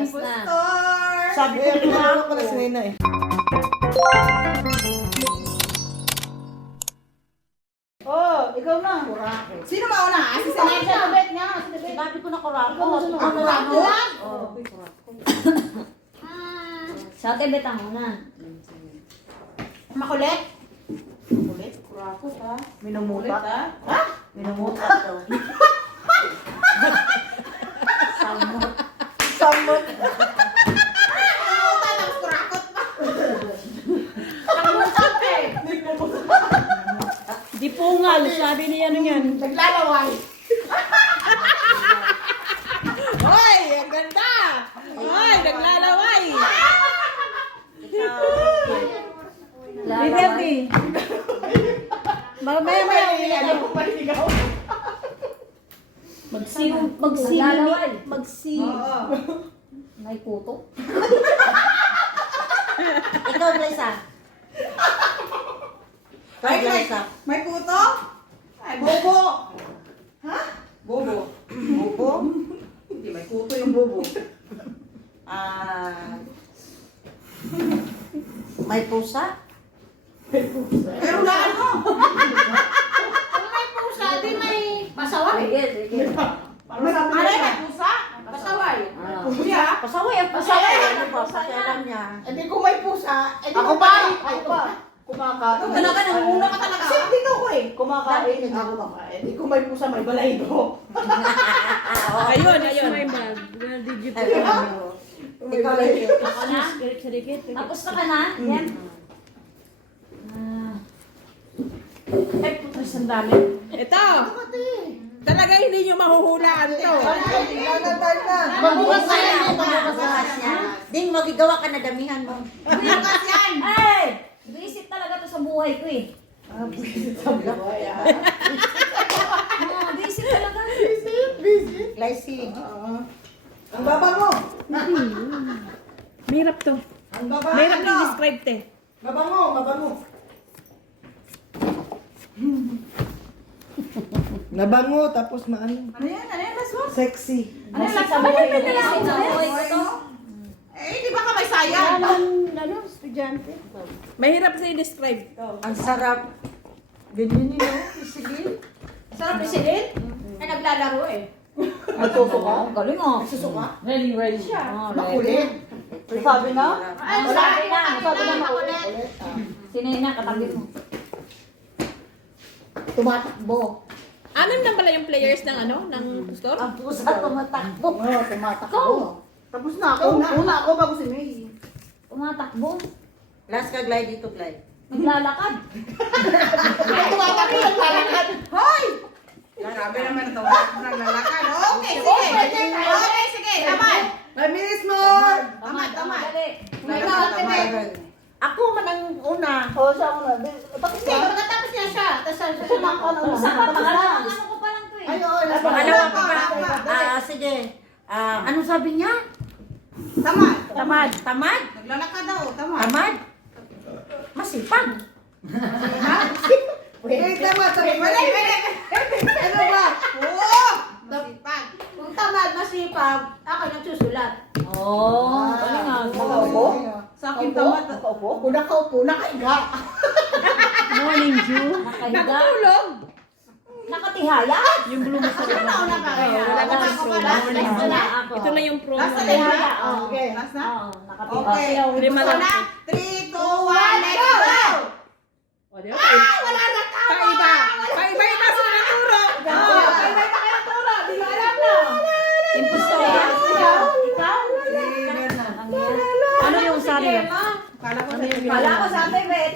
Impostor! Sabi ko, pinalo ko na si Nina eh. Oh, ikaw na. Sino mauna? Si Seneda. Sinabi ko na kurako. Ako ako? Sa atin, betang muna. Makulit? Kulit, kurako ha. Minumuta. Ha? Minumuta daw. Samot. Samot. Makulit tapos kurakot pa. Di pungal, sabi niya ano yan. Naglalaway. Hoy, ang ganda! Hoy, naglalaway! Liberty. Mamaya Magsi. May puto. Ikaw, Glyza. Ay, Glyza. may puto? Ay, bobo. Ha? Bobo. Bubo. Hindi, may puto yung bobo. May pusa. Pero na ano? Kung may pusa, di may pasaway. Sige, sige. Aray, may pusa? Pasaway. Hindi ha? Pasaway ang pasaway. Ano ba? Pakialam niya. Eh di kung may pusa, eh di Ako may pa. patay. Ako pa. Kumakain. Talaga, nangunguna ka talaga. Kasi dito ko eh. Kumakain. Ako ba? Eh di kung may pusa, may balahibo. Ayun. My bag. Where did you put it? Ikaw, Lady. Ako na? Sarikit. Tapos na ka na? Yan. Ay, puto, sandali. Ito. Talaga hindi nyo mahuhulaan to. Magbukas na yan. Magbukas yan. Ding, magigawa ka na damihan mo. Bukas yan. Ay! Visit talaga to sa buhay ko eh. Visit talaga. Glycine. Ang baba mo. Mahirap to. Ang baba. Mahirap Ano? i-describe te. Baba mo, baba mo. Nabango, tapos maano. Ano yan? Ano yan, Laswa? Sexy. Ano lang sa buhay ko? Visit sa buhay ko to. Eh, di ba ka may sayang? Estudyante. Mahirap sa i-describe. Ang sarap. Ganyan yun, no? Isigil. Sarap isilin? Ay, naglalaro eh. Nagsusuka. Ang galing oh. Susuka? Ready siya. Oh, ready. Makulit. Sabi na? Ay, sabi na. Sabi na makulit. Sinay na, katabi mo. Tumatakbo. Anim na pala yung players ng ano, ng store? Ang pusa tumatakbo. Oo, tumatakbo. Tapos na ako. Una ako bago si May. Tumatakbo. Last ka, Glide dito, Glide. Naglalakad. Ay, tumatakbo naglalakad. Hoy! Grabe naman ito. Naglalakad. Okay, sige. Okay, sige. Tamad. 5 minutes more. Tamad, tamad. Dali. Ikaw, Ate. Ako man ang una. Hindi, pagkatapos niya siya. Tapos sumang ko na. Isa pa, pangalawang ano ko pa lang to eh. Ay, oo. Pangalawa pa ba? Dali. Sige. Anong sabi niya? Tamad. Tamad. Tamad? Naglalakad daw. Tamad. Tamad? Masipag. Wait, tamad. Ano ba? Oo. Masipag. Kung tamad, masipag, ako nagsusulat. Oh, galing ah. Nakaupo? Sa akin tamad. Nakaupo? Kung nakaupo, nakahiga. Morning Dew. Nakahiga. Nakatulog. Nakatihaya. Yung blue mo sa Ano na una ka? Wala na ako pa. Last na. Ako. Ito na yung promo. Last na na. tihaya. Oh. Okay. Last na? Oo, nakatihaya. Okay. Lima Gusto lang. na? 3, 2, 1, let's go! O, di ba? Ah! Wala na tama! Paiba. Paiba yung nasa na turo. Bye-bye na kayo, Tura. Di ba alam na? Impostor. Ano yung sabi? Kala ko sa Kala ko sa atin, Bet.